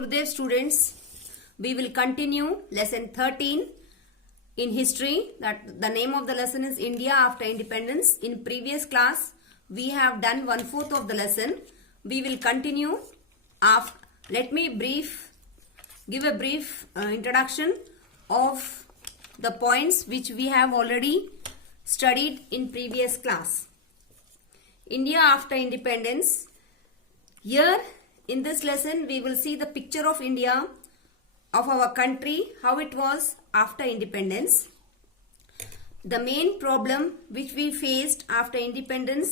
Gurudev students, we will continue lesson 13 in history. That the name of the lesson is India after independence. In previous class, we have done 1/4 of the lesson. We will continue. Let me give a brief introduction of the points which we have already studied in previous class. India after independence. Here in this lesson we will see the picture of India, of our country, how it was after independence. The main problem which we faced after independence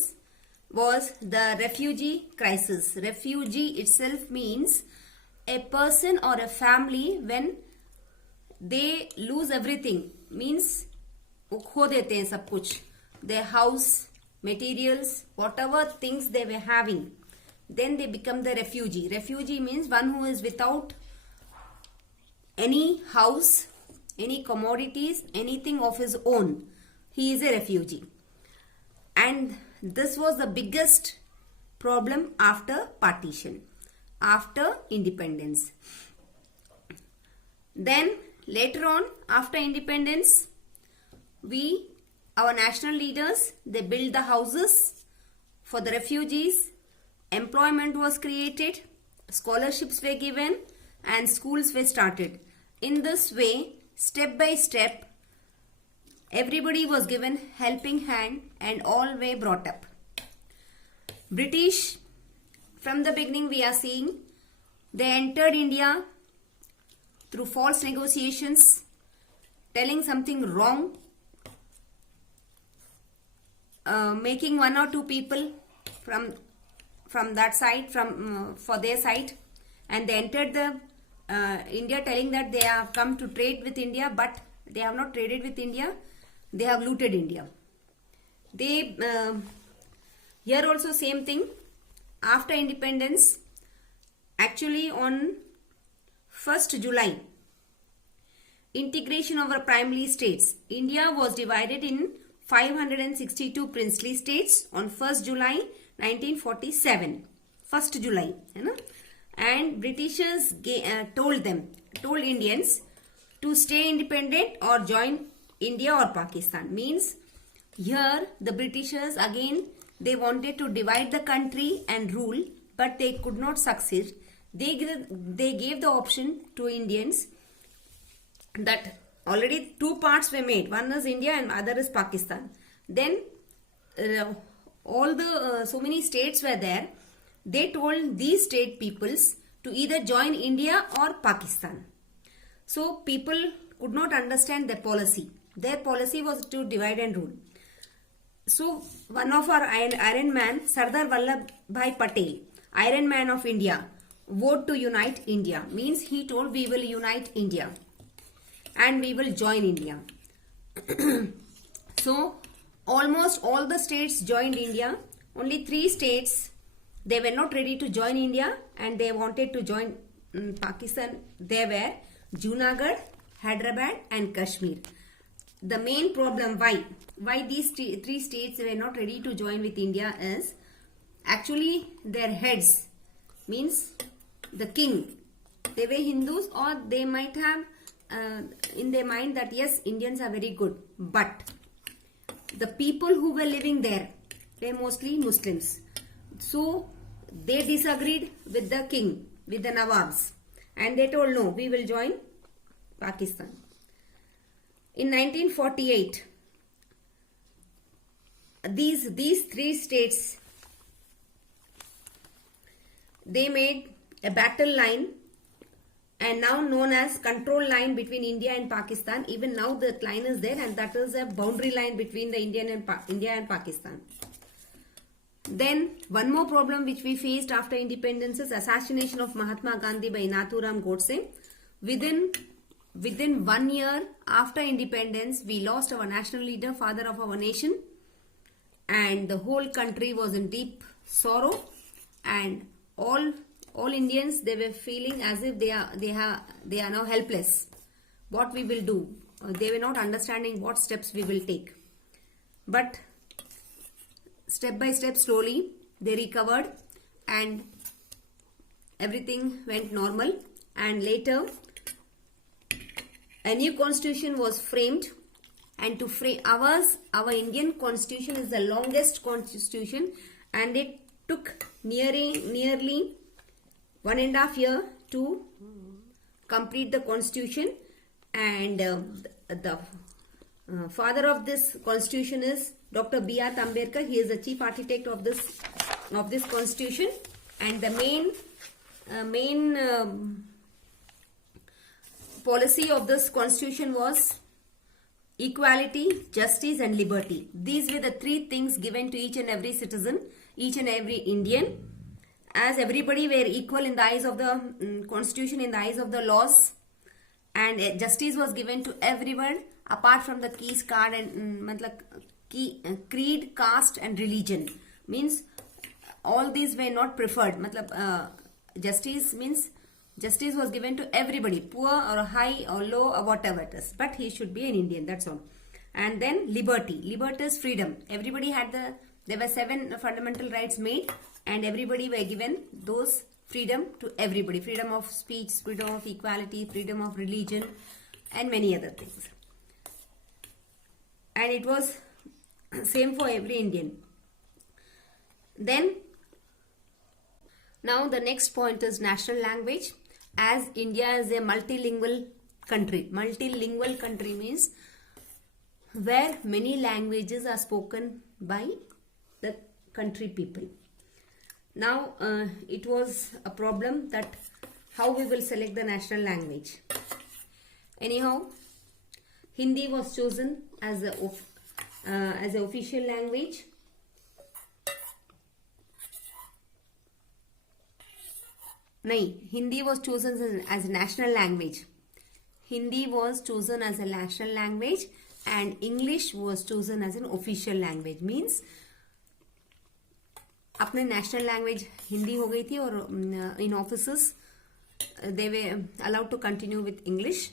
was the refugee crisis. Refugee itself means a person or a family when they lose everything, means खो देते हैं सब कुछ, their house, materials, whatever things they were having, then they become the refugee. Refugee means one who is without any house, any commodities, anything of his own. He is a refugee. And this was the biggest problem after partition, after independence. Then later on, after independence, our national leaders, they built the houses for the refugees. Employment was created, scholarships were given, and schools were started. In this way, step by step, everybody was given helping hand and all were brought up. British, from the beginning we are seeing, they entered India through false negotiations, telling something wrong, making one or two people from that side, for their side, and they entered the India telling that they have come to trade with India, but they have not traded with India, they have looted India. They here also same thing. After independence, actually on 1st July, integration of our primary states. India was divided in 562 princely states on 1st July 1947. 1st July, and Britishers told Indians to stay independent or join India or Pakistan. Means here the Britishers again, they wanted to divide the country and rule, but they could not succeed. They gave the option to Indians that already two parts were made. One is India and other is Pakistan. Then all the so many states were there. They told these state peoples to either join India or Pakistan. So people could not understand their policy. Their policy was to divide and rule. So one of our Iron Man, Sardar Vallabhbhai Patel, Iron Man of India, vote to unite India. Means he told we will unite India and we will join India. So almost all the states joined India. Only 3 states, they were not ready to join India and they wanted to join Pakistan. They were Junagadh, Hyderabad and Kashmir. The main problem why these 3 states were not ready to join with India is actually their heads, means the king, they were Hindus, or they might have in their mind that yes, Indians are very good, but the people who were living there were mostly Muslims. So they disagreed with the king, with the Nawabs, and they told no, we will join Pakistan. In 1948, these 3 states, they made a battle line and now known as control line between India and Pakistan. Even now that line is there, and that is a boundary line between the India and Pakistan. Then one more problem which we faced after independence is assassination of Mahatma Gandhi by Nathuram Godse. Within 1 year after independence, we lost our national leader, father of our nation, and the whole country was in deep sorrow, and all Indians, they were feeling as if they are now helpless. What we will do? They were not understanding what steps we will take. But step by step, slowly they recovered and everything went normal. and later a new constitution was framed. And to frame our Indian constitution is the longest constitution, and it took nearly 1.5 years to complete the constitution. And the father of this constitution is Dr. B.R. Ambedkar. He is the chief architect of this constitution. And the main policy of this constitution was equality, justice and liberty. These were the three things given to each and every citizen, each and every Indian, as everybody were equal in the eyes of the constitution, in the eyes of the laws, and justice was given to everyone apart from the card and creed, caste and religion. Means all these were not preferred. Justice means justice was given to everybody, poor or high or low or whatever it is, but he should be an Indian, that's all. And then liberty is freedom. Everybody had there were 7 fundamental rights made, and everybody were given those freedom to everybody. Freedom of speech, freedom of equality, freedom of religion and many other things. And it was same for every Indian. Then now the next point is national language. As India is a multilingual country. Multilingual country means where many languages are spoken by the country people. Now it was a problem that how we will select the national language. Anyhow, Hindi was chosen as the official language. Hindi was chosen as a national language. Hindi was chosen as a national language and English was chosen as an official language. Means अपने national language Hindi हो गई थी और in offices they were allowed to continue with English.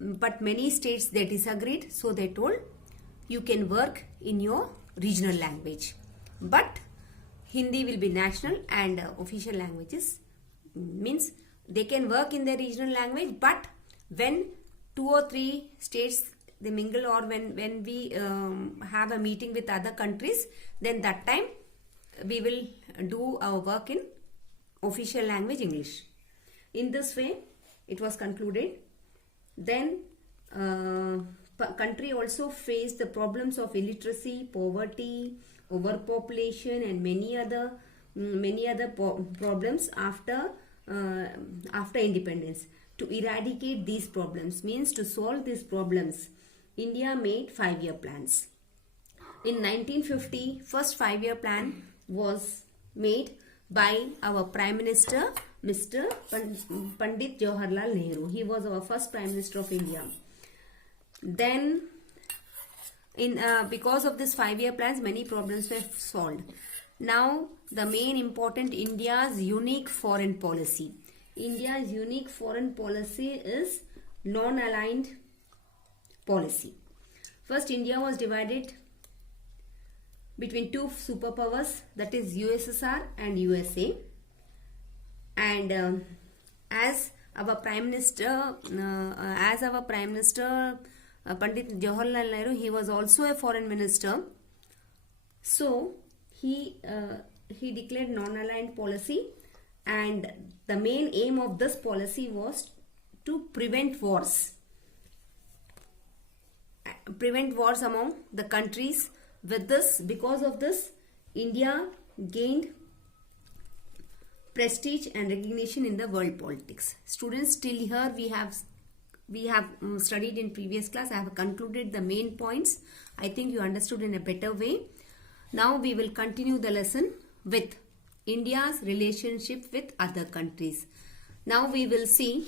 But many states they disagreed, so they told you can work in your regional language. But Hindi will be national and official languages. Means they can work in their regional language, but when 2 or 3 states they mingle, or when we have a meeting with other countries, then that time we will do our work in official language English. In this way it was concluded. Then country also faced the problems of illiteracy, poverty, overpopulation and many other problems after independence. To eradicate these problems, means to solve these problems, India made 5-year plans. In 1950, first 5-year plan was made by our Prime Minister, Mr. Pandit Jawaharlal Nehru. He was our first Prime Minister of India. Then, because of this 5-year plans, many problems were solved. Now, the main important India's unique foreign policy. India's unique foreign policy is non-aligned policy. First, India was divided between 2 superpowers, that is USSR and USA. And as our Prime Minister Pandit Jawaharlal Nehru, he was also a foreign minister. So he declared non-aligned policy, and the main aim of this policy was to prevent wars among the countries. With this, because of this, India gained prestige and recognition in the world politics. Students, till here we have studied in previous class. I have concluded the main points. I think you understood in a better way. Now we will continue the lesson with India's relationship with other countries. Now we will see